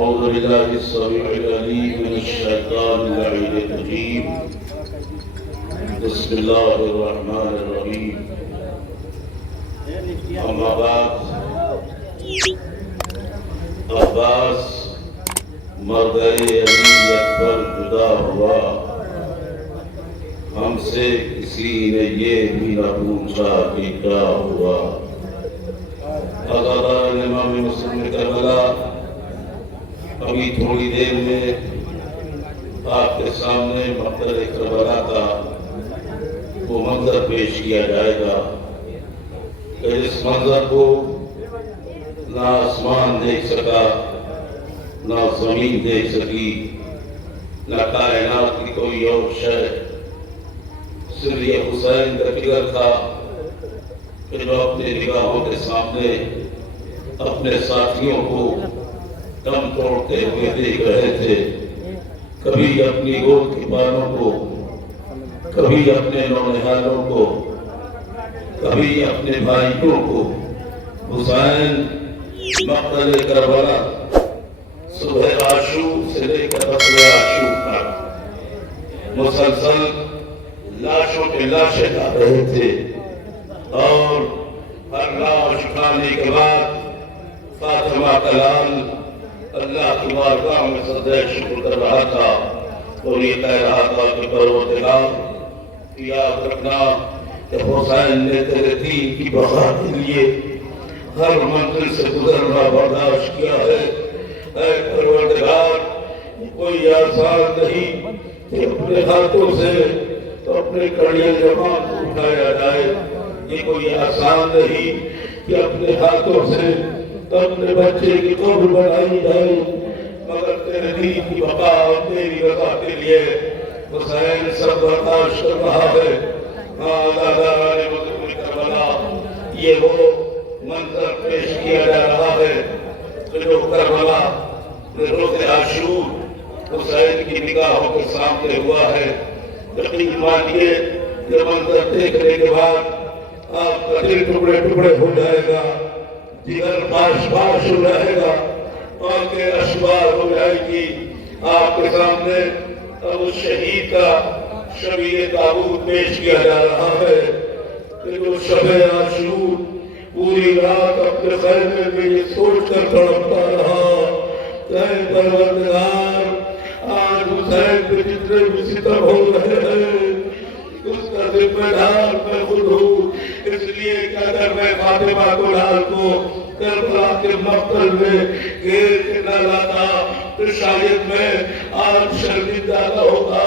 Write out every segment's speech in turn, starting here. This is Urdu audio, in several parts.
أعوذ بالله السميع العليم من الشيطان اللعين الرجيم بسم الله الرحمن الرحيم أما بعد عباس مرد علی اکبر جدا ہوا ہم سے کسی نے یہ بھی نہ پوچھا کہ کیا ہوا عزادار امام مسلم کربلا ابھی تھوڑی دیر میں آپ کے سامنے مقتل کربلا کا وہ منظر پیش کیا جائے گا کہ اس منظر کو نہ آسمان دیکھ سکا نہ زمین دیکھ سکی نہ کائنات کی کوئی اور شے صرف یہ حسین کا فکر تھا کہ جو اپنی نگاہوں کے سامنے اپنے ساتھیوں کو دم توڑتے ہوئے دیکھ رہے تھے، کبھی اپنی گود کی بالوں کو، کبھی اپنے نونہالوں کو، کبھی اپنے بھائیوں کو۔ حسین مقتل کربلا صبح عاشور سے لے کر فجر عاشور تک مسلسل لاشوں پہ لاشیں کھا رہے تھے، اور ہر لاش کھانے کے بعد فاطمہ کا لال اللہ کی بارگاہ میں سجدہ شکر کر رہا تھا اور یہ کہہ رہا تھا کہ پروردگار یاد رکھنا کہ حسین نے تیرے دین کی بقا کے لیے ہر منزل سے گزرنا برداشت کیا ہے۔ اے پروردگار، کوئی آسان نہیں کہ اپنے ہاتھوں سے تو اپنے کڑیاں جوان کو اٹھایا جائے، یہ کوئی آسان نہیں کہ اپنے ہاتھوں سے تو اپنے بچے کی قبر بنائی جائے، مگر تیرے دین کی بقا اور تیری رضا کے لیے حسین سب برداشت کر رہا ہے۔ عزادار مسلم کربلا یہ وہ منظر پیش کیا جا رہا ہے کہ جو کربلا روز عاشور حسین کی نگاہوں کے سامنے ہوا ہے۔ یقین مانیے یہ منظر دیکھنے کے بعد آپ کا دل ٹکڑے ٹکڑے ہو جائے گا، جگر باش باش ہو جائے گا، آنکھیں اشبار ہو جائے گی۔ آپ کے سامنے اب اس شہید کا شبیہ تابوت پیش کیا جا رہا ہے کہ جو شب عاشور پوری رات اپنے خیمے میں یہ سوچ کر تڑپتا رہا کہ اے پروردگار، آج حسین پہ جتنے بھی ستم ہو رہے ہیں اس کا ذمہ دار میں خود ہوں، اس لیے کہ اگر میں فاطمہ کو لال کو کربلا کے مقتل میں گھیر کے نہ لاتا تو شاید میں آج شرمندہ نہ ہوتا۔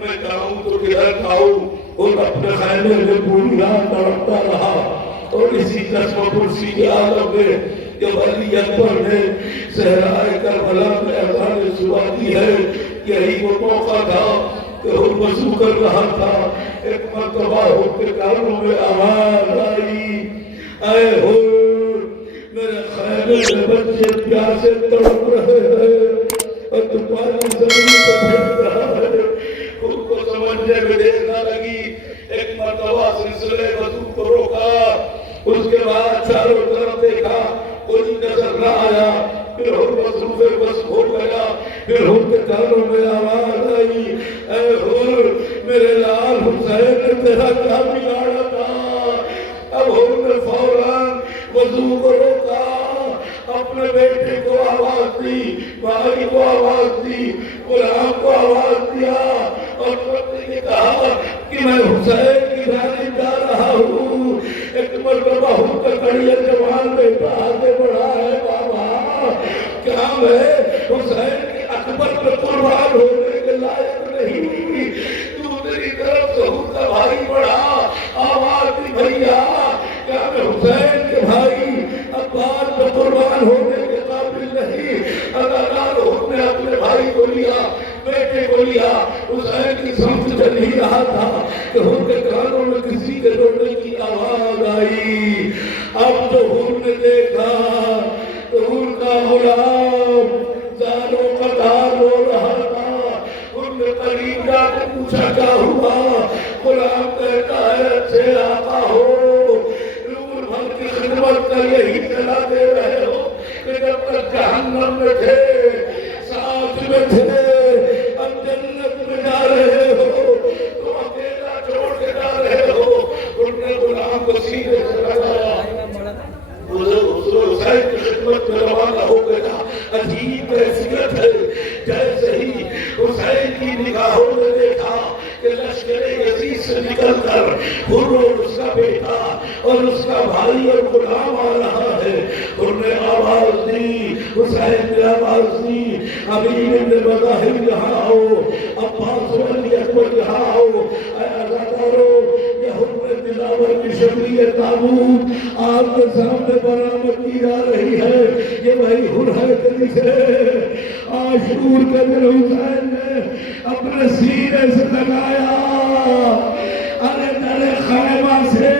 میں کہوں تو کدھر کھاؤں، اور اپنے خیمے میں پوری رات تڑپتا رہا، اور اسی قسم پرسی کے عالم میں جب علی اکبر نے صحرائے کربلا میں اذان صبح دی ہے، یہی وہ موقع تھا کہ وہ وضو کر رہا تھا۔ ایک مرتبہ ہو کے کانوں میں آواز آئی، اے حور، میرے خیمے میں بچے پیاسے تڑپ رہے ہیں اور تمہاری زمین کو پھینک رہا ہے۔ خود کو سمجھنے میں دیر نہ لگی، ایک مرتبہ سلسلے وضو کو روکا، اس کے بعد چاروں طرف دیکھا، کوئی نظر نہ آیا، پھر ہر وضو پہ بس ہو گیا، پھر ہر کے کانوں میں آواز آئی، اے حور، میرے لال حسین نے تیرا کیا بگاڑا تھا؟ اب حور نے فوراً وضو کو روکا، اپنے بیٹے کو آواز دی، بھائی کو آواز دی، غلام کو آواز دیا، اور پتنی نے کہا کہ میں حسین کی جانب جا رہا ہوں۔ ایک مرتبہ ہوں کا کڑیے جوان بیٹا آگے بڑھا ہے، بابا کیا میں حسین کی اکبر پر قربان ہونے کے لائق نہیں؟ دوسری طرف ظہور کا بھائی بڑھا، آواز دی، بھیا کیا میں حسین کے بھائی عباس پر قربان ہونے کے قابل نہیں؟ عزادار نے اپنے بھائی کو لیا، بیٹے کو لیا، حسین کی سمجھ چل ہی رہا تھا کہ ان کے کانوں میں کسی کے رونے کی آواز آئی۔ اب جو حور نے دیکھا تو حور کا غلام زانوں کا دار رو رہا تھا، ان نے قریب جا کے پوچھا کیا ہوا؟ غلام کہتا ہے اچھے آقا ہو، نور بھر کی خدمت کا یہی صلاح دے رہے ہو کہ جب تک جہنم میں تھے میں تھے اب جنت میں جا رہے ہو، تم اکیلا چھوڑ کے جا رہے ہو۔ ان نے غلام کو سینے سے لگایا، حسین کی خدمت میں روانہ ہو گیا۔ عجیب کیفیت ہے، جیسے ہی حسین کی نگاہوں نے دیکھا کہ لشکر یزید سے نکل کر حر اور اس کا بیٹا اور اس کا بھائی اور غلام آ رہا ہے، انہوں نے آواز دی، حسین نے آواز دی، امیر ابن مظاہر یہاں آؤ، عباس علی اکبر یہاں آؤ، اے عزادارو، یہ حر دلاور کی شبیہ تابوت آپ کے سامنے برآمد کی جا رہی ہے، یہ وہی حر ہے جسے عاشور کے دن حسین نے اپنے سینے سے لگایا۔ ارے در خیمہ سے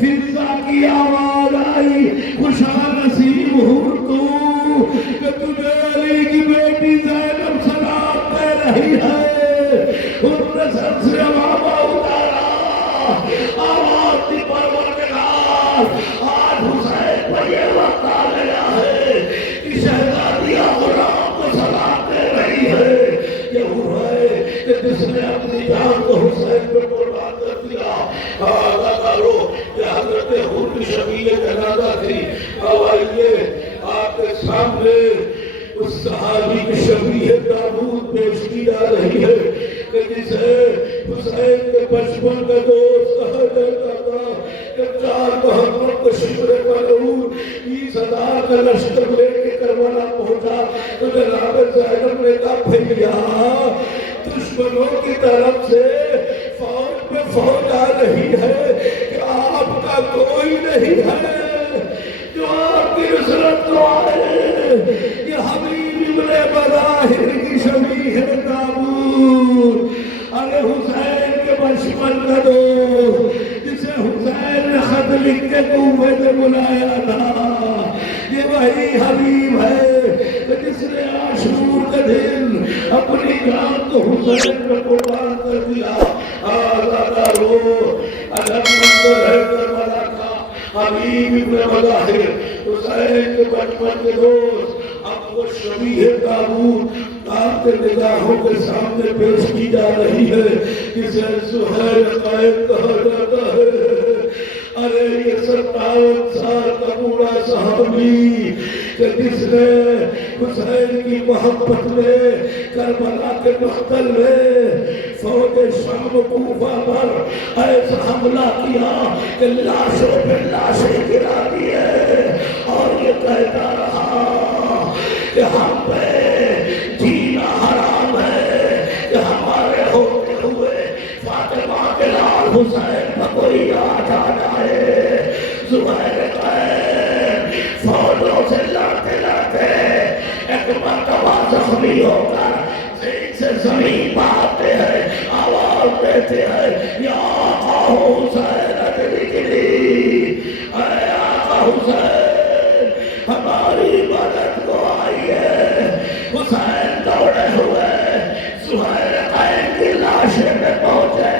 فضا کی آواز آئی، خوشا نصیب حر تو کہ تجھے علی کی بیٹی زینب سلام دے رہی ہے۔ ان نے سب سے امامہ اتارا، آواز دی پروردگار، آج حسین پر یہ وقت آ گیا ہے کہ شہزادیہ غلام کو سلام دے رہی ہے۔ یہ وہ ہے کہ جس نے اپنی جان کو حسین پر قربان کر دیا۔ آگاہو یہ حضرت حر کی شبیہ جنازہ تھی۔ اب آئیے آپ کے سامنے اس صحابی کی شبیہ تابوت پیش کی جا رہی ہے کہ جسے حسین کے بچپن کا دوست کہا جاتا تھا کہ 4 محرم کو شمر قلعور کی صدا کا لشکر لے کے کربلا پہنچا تو جناب زینب نے کہا بھیا دشمنوں کی طرف سے فوج میں فوج آ رہی ہے کہ آپ کا کوئی نہیں ہے جو آپ کی نصرت کو آئے۔ یہ حبیب ابن مظاہر کی شبیہ تابوت، ارے حسین کے بچپن کا دوست جسے حسین نے خط لکھ کے کوفے سے بلایا تھا، یہ وہی حبیب ہے جس نے عاشور کے دن اپنی جان کو حسین پر قربان کر دیا۔ آزادارو عجب منظر ہے کربلا کا، حبیب ابن مظاہر حسین کے بچپن کے دوست، اب وہ شبیہ تابوت آپ کے نگاہوں کے سامنے پیش کی جا رہی ہے جسے زہیر قائد کہا جاتا ہے۔ ارے یہ 57 سال کا بوڑھا صحابی کہ جس نے حسین کی محبت میں کربلا کے مقتل میں فوج شام و کوفہ پر ایسا حملہ کیا کہ لاشوں پہ لاشیں گرا دیے اور یہ کہتا رہا کہ ہم پہ جینا حرام ہے کہ ہمارے ہوتے ہوئے فاطمہ کے لال حسین کا کوئی یاد آ جائے۔ زبیر قائد فوجوں سے لڑتے لڑتے ایک مرتبہ زخمی ہو کر زمین سے زمین پاتے ہیں، آواز دیتے ہیں یا آقا حسین اجلی جلی، اے آقا حسین ہماری مدد کو آئیے۔ حسین دوڑے ہوئے زہیر قائد کی لاشیں میں پہنچے،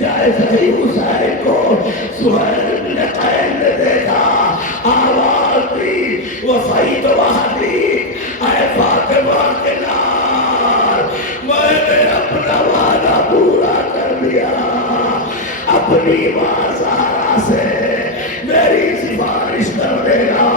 جیسے ہی حسین کو زہیر ابن قائد نے دیکھا آواز دی وفید وحدی، اے فاطمہ کے لال میں نے اپنا وعدہ پورا کر لیا، اپنی ماں زہرا سے میری سفارش کر دینا۔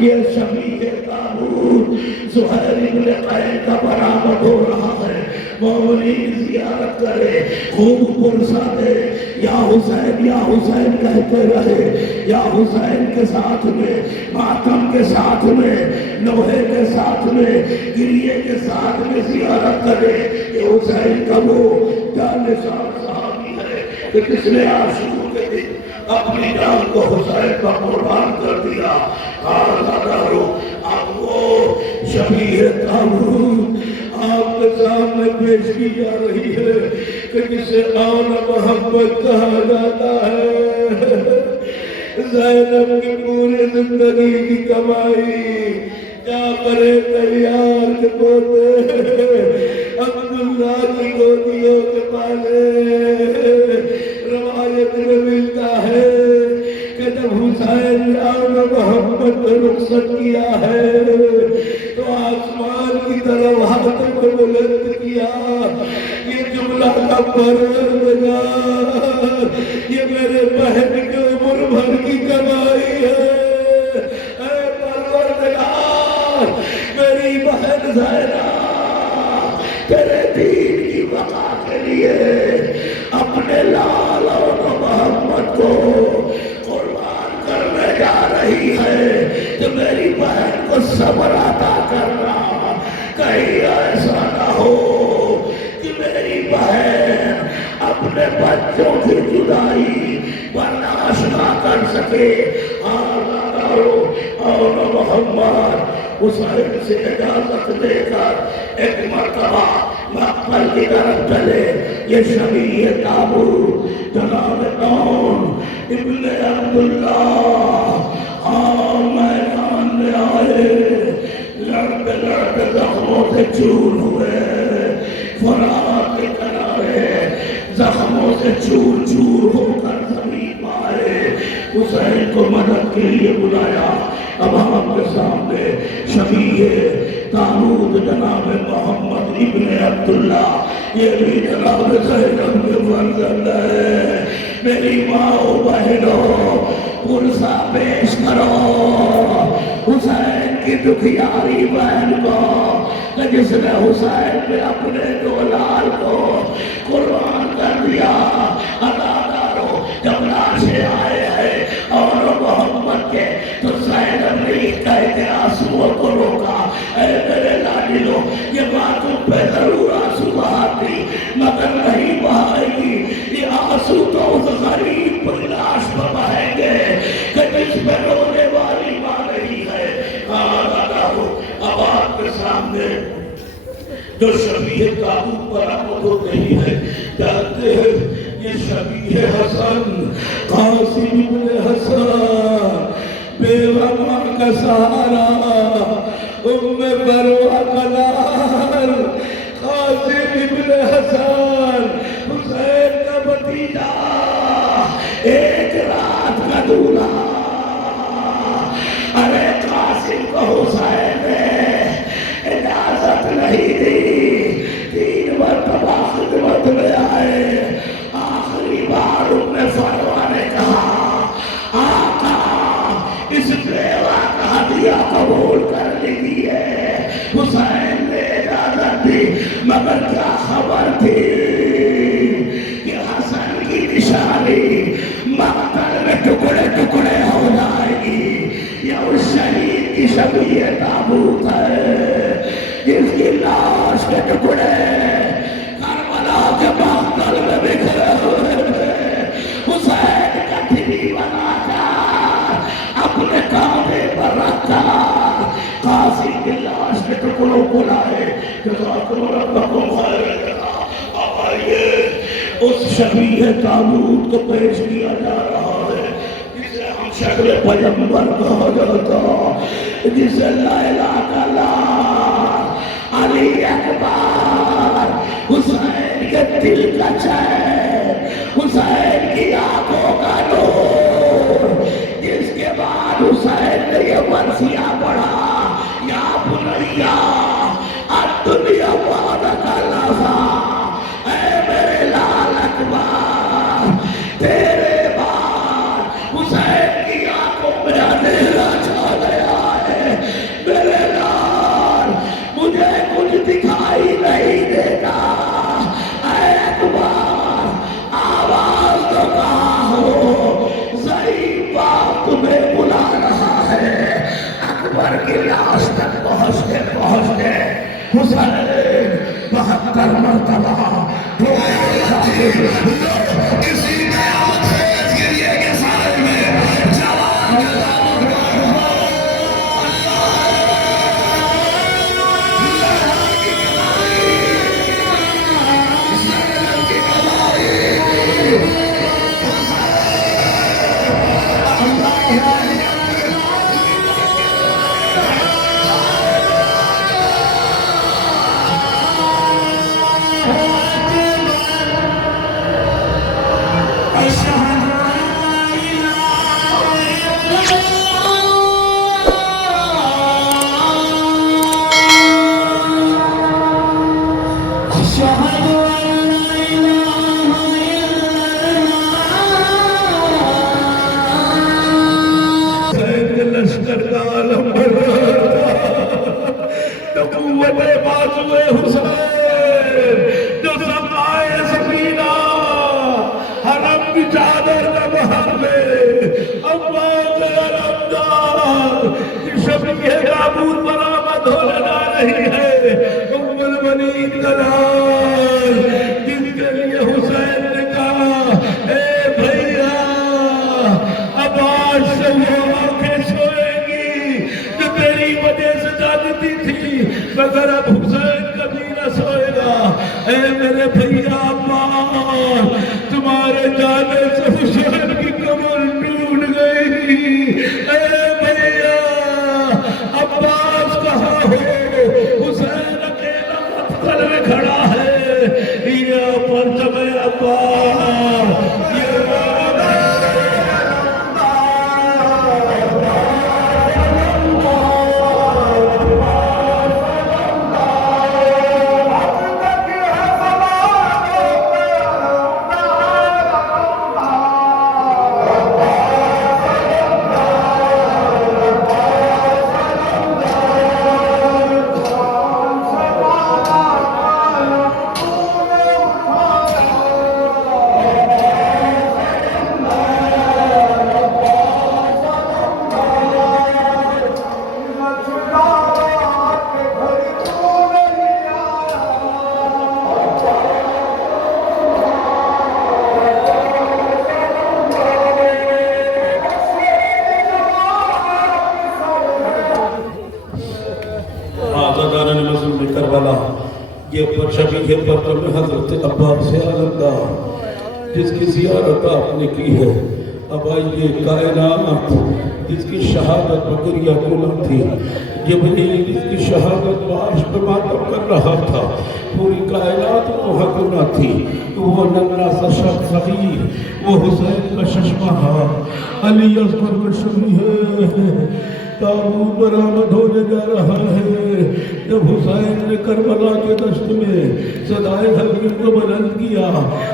یہ شبیہ تابوت زہیر ابن قائد کا برآمد ہو رہا ہے، مولی زیارت کرے، خوب پرسا دے، یا حسین کہتے رہے، یا حسین کے ساتھ میں، ماتم کے ساتھ میں، نوحے کے ساتھ میں، گریے کے ساتھ میں زیارت کرے۔ یہ حسین کا وہ جانشان صحابی ہے کہ جس نے عاشور کے دن اپنی جان کو حسین کا قربان کر دیا۔ آزادارو اب وہ شبیہ تابوت آپ کے سامنے پیش کی جا رہی ہے کہ جسے آن محبت کہا جاتا ہے۔ زینب کی پوری زندگی کی کمائی جعفر طیار کے پوتے عبداللہ کی گودیوں کے پالے۔ روایت میں ملتا ہے کہ جب حسین نے آن محمد کو رخصت کیا ہے تو آسمان کی طرف زینب تیرے دین کی بقا کے لیے اپنے لال اور محمد کو قربان کرنے جا رہی ہے، تو میری بہن کو صبر عطا کرنا، کہیں ایسا نہ ہو کہ میری بہن اپنے بچوں کی جدائی برداشت نہ کر سکے۔ اور محمد حسین سے اجازت دے کر ایک مرتبہ مقبر کی طرف چلے۔ یہ شبیہ تابوت جناب نون ابن عبداللہ میدان میں آئے، لڑتے لڑتے زخموں سے چور ہوئے، فرات کے کنارے زخموں سے چور چور ہو کر زمین آئے۔ حسین کو مدد کے لیے بلایا۔ اب ہم آپ کے سامنے شفیع تابوت جناب محمد ابن عبداللہ، یہ بھی جناب زینب کے فرزند ہے۔ میری ماں و بہنوں پرسہ پیش کرو حسین کی دکھیاری بہن کو، جس نے حسین میں اپنے دو لال کو قربان کر دیا۔ اداکاروں جب لاشیں آئے ہیں اور محمد کے، تو زینب نے کہتے آنسوؤں کو روکا۔ اے میرے لاڈلو، یہ باتوں پہ ضرور آنسو بہاتی مگر نہیں بہائے گی، یہ آنسو تو اس غریب پر لاش پر بہائیں گے کہ جس پہ رونے والی ماں نہیں ہے۔ اب آپ کے سامنے جو شبیہ تابوت پر آمد ہو رہی ہے، جانتے ہیں یہ شبیہ حسن قاسم ابن حسن، بیوہ ماں کا سہارا، ام بروہ کا لال، قاسم ابن حسن حسین کا بھتیجا، ایک رات کا دولہا۔ ارے قاسم کو حسین نے اجازت نہیں دی، 3 مرتبہ خدمت میں آئے۔ آخری بار ام فروہ نے کہا آقا اس بیوہ کا ہدیہ قبول کر لیجیے۔ حسین نے اجازت دی، مگر کیا خبر تھی کہ حسن کی نشانی مقتل میں ٹکڑے ٹکڑے ہو جائے گی۔ یہ اس شہید کی شبیہ تابوت ہے جس کی لاش کے ٹکڑے کربلا کے مقتل میں بکھرے ہوئے تھے۔ حسین کا ٹھیلی بنا کر اپنے کاندھے پر رکھ کر قاسم کی لاش کے ٹکڑوں کو لائے۔ جزاکم ربکم خیر جزا۔ اب آئیے اس شبیہ تابوت کو پیش کیا جا رہا ہے جسے ہم شکل پیغمبر کہا جاتا، جسے لا الہ الا اللہ علی اکبر، حسین کے دل کا چین، حسین کی آنکھوں کا نور، جس کے بعد حسین نے یہ مرثیہ پڑھا، یا بنیا الدنیا بعدک لظی، اے میرے لال اکبر تیرے بعد حسین کی آنکھوں میں اندھیرا چھا گیا ہے۔ میرے لال مجھے کچھ دکھائی نہیں دیتا، اے اکبر آواز تو کہاں ہو، ضعیف باپ تمہیں بلا رہا ہے۔ اکبر کی لاش تک پہنچتے پہنچتے حسین 72 مرتبہ کسی میں آخرت کے لیے کے سارے میں جوان دھونے جا رہی ہے ام المنین کا لال، جن کے لیے حسین نے کہا اے بھیا اب آج سے وہ آنکھیں سوئے گی جو تیری وجہ سے جاگتی تھی، مگر اب حسین کبھی نہ سوئے گا۔ اے میرے بھیا عباس، تمہارے جانے سے حسین کی کمر ٹوٹ گئی۔ اے بھیا عباس کہاں ہو؟ حسین اکیلا مقتل میں کھڑا ہے، یہ پرچم عباس، یہ یہ شبیہ پرچم حضرت عباس علمدار جس کی زیارت آپ نے کی ہے۔ اب آئیے کائنات جس کی شہادت بقریہ کلم تھی، جبریل جس کی شہادت معاش پہ ماتم کر رہا تھا، پوری کائنات محکمہ تھی، وہ ننّا سا شخص صغیر، وہ حسین کا ششمہ، علی اصغر کا شبیہ تابوت برآمد ہونے جا رہا ہے۔ جب حسین نے کربلا کے دشت میں صدائے حبیب کو بلند کیا،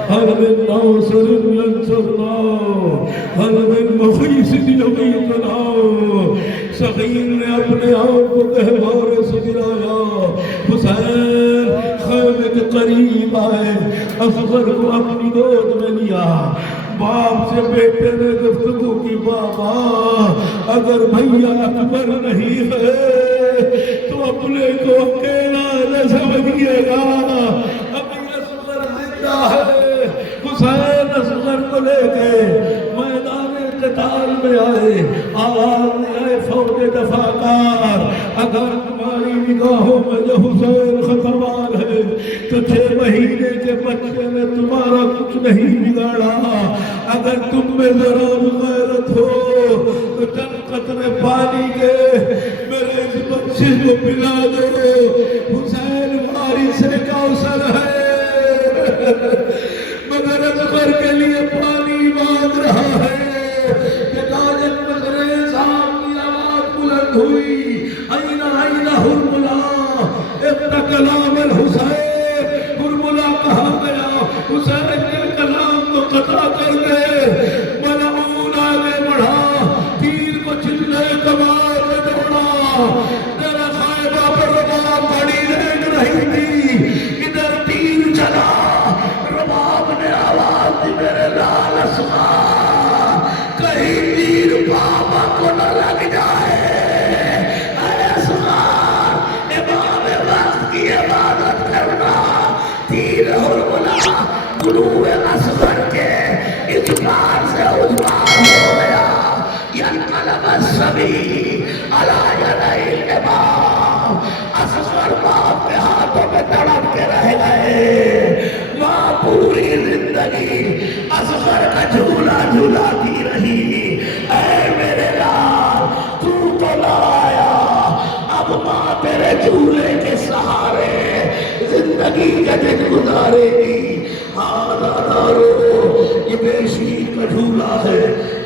ہر من ناصر ینصرنا، ہر من مخیص یغیثنا، صغیر نے اپنے آپ کو گہوارے سے گرایا۔ حسین خیمے کے قریب آئے، اصغر کو اپنی گود میں لیا، باپ سے بیٹے نے گفتگو کی، بابا اگر بھیا اکبر نہیں ہے تو اپنے کو اکیلا نہ سمجھیے گا، ابھی اصغر زندہ ہے۔ حسین اصغر کو لے کے میدان قتال میں آئے، آواز میں آئے فوج دفاعکار، اگر تمہاری نگاہوں میں جو حسین ختمار ہے تو 6 مہینے کے بچے نے تمہارا کچھ نہیں بگاڑا، اگر تم میں ذرا غیرت ہو تو چند قطرے پانی کے میرے اس بچے کو پلا دو، حسین وارث کوثر ہے، مگر اصغر کے لیے پانی مانگ رہا ہے۔ ہوئی اینا اینا ہرملا، ابن کلام الحسین، ہرملا کہاں گیا؟ حسین کے کلام کو قطع کر دے، ملعون آگے بڑھا، تیر کو چلے کمار میں دوڑا، میرا خائبہ پر رباب بڑی دیکھ رہی تھی، ادھر تیر چلا، رباب نے آواز دی میرے لال اصغر، کہیں تیر بابا کو نہ لگ جائے، عبادت کرنا، تیر ہرملا قلوب اصغر کے اتبار سے اتبار ہو گیا، ینقلب الصبی علی یدی الامام، اصغر باپ کے ہاتھوں میں تڑپ کے رہ گئے، ماں پوری زندگی اصغر کا جھولا جھولاتی رہی، اے میرے لال تو لایا، اب ماں تیرے جھولے کے سہارے زندگی کا دن گزارے گی۔ ہاں دارو، یہ بیشی کا جھولا ہے،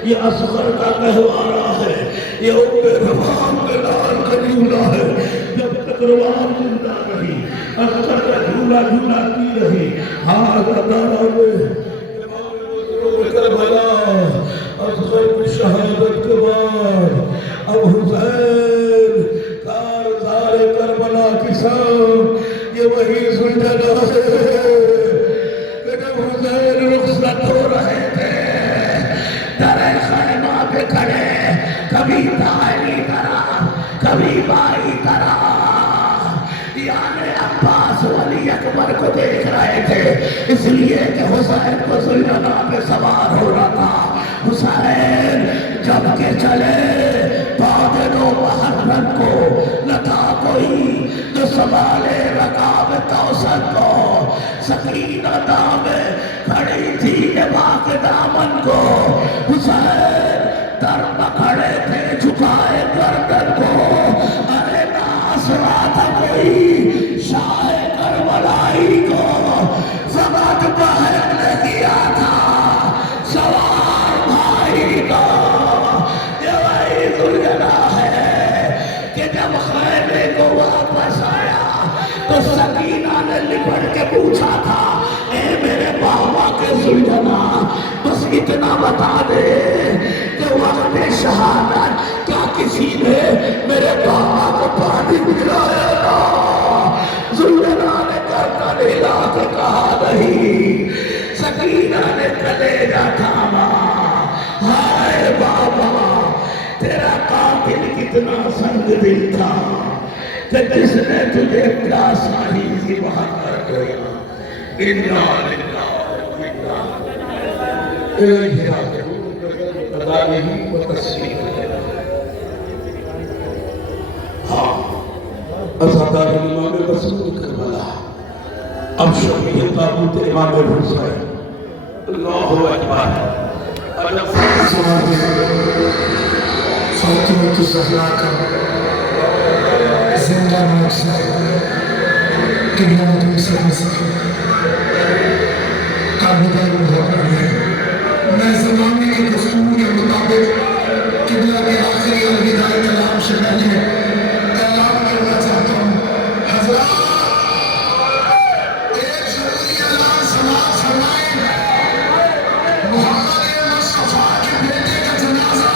یہ اصغر کا گہوارہ ہے، یہ ام رباب کے لال کا جھولا ہے، جب تک رباب زندہ رہی اصغر کا جھولا جھولاتی رہی۔ ہاں دارو، کربلا اصغر کی شہادت کے بعد اب حسین کارزار کربلا کی سب یہ وہی سلجھنا ہے کہ جب حسین رخصت ہو رہے تھے در خیمہ پہ کھڑے، کبھی دائیں طرف کبھی بائیں طرف عباس ولی اکبر کو دیکھ رہے تھے، اس لیے کہ حسین کو ذوالجلال پہ سوار ہو رہا تھا۔ حسین جب کہ چلے بعد دو محرم کو نہ تھا کوئی جو سنبھالے رکاب کوثر کو، سکینہ دام کھڑی تھی پاک دامن کو، حسین در پکڑے تھے جھکائے گردن کو، ارے ناس رہا تھا کوئی شاہ کربلائی کو، فقط بہن نے کیا تھا سوار بھائی کو۔ یہ وہی ذوالجلال ہے کہ جب خیمے کو واپس آیا تو سکینہ نے لپٹ کے پوچھا تھا، اے میرے بابا کے ذوالجلال بس اتنا بتا دے کہ وقت شہادت کیا کسی نے میرے بابا کو پانی پلایا نا؟ ذوالجلال نے گردن ہلا کے کہا نہیں۔ سکینہ نے کلیجہ تھاما، ہائے بابا تیرا قاتل کتنا سنگ دل تھا کہ جس نے تجھے پیاسا ہی ذبح کر دیا۔ انا للہ و انا الیہ راجعون بذالہ و تسلیم۔ ہاں ازادار امام مسعود کربلا، اب شفیع تابوت امام حسین، اللہ اکبر۔ فاطمہ الزہرا کا زندہ معجزہ قبلہ تم سے ہو سکے کعبہ محرم ہے۔ میں زمانے کے دستور کے مطابق قبلہ کے آخری الوداع کلام سے پہلے اعلان کرنا چاہتا ہوں، حضرات ایک ضروری اعلان سماعت فرمائیں۔ محمد مصطفیٰ کے بیٹے کا جنازہ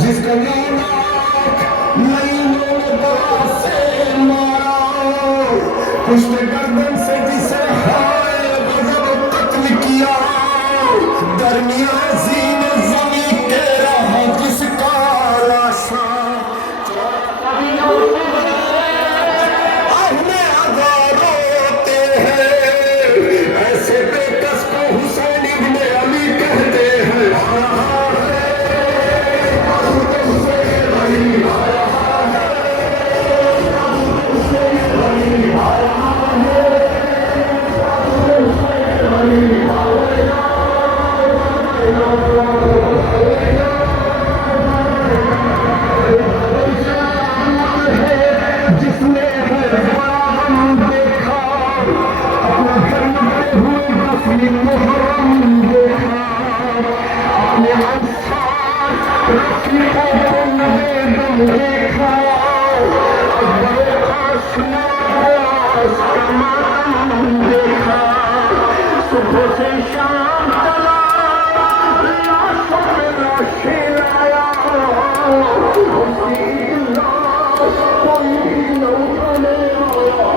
جس کا پشت گردن سے جسے ہائے غضب قتل کیا، درمیان زین زمین کے رہا جس کا لاشا، اہل عزا روتے ہیں، ایسے بے کس کو حسین ابن علی کہتے ہیں۔ جس نے غم دیکھا اپنا جنتے ہوئے دسویں محرم دیکھا، اپنے انصار رفیقوں کو نئے دم دیکھا، اکبر آشناس کا ماتم دیکھا، صبح سے شام تلا لاشوں پہ لاشیں لایا، اس کی لاش کوئی نہ اٹھانے آیا۔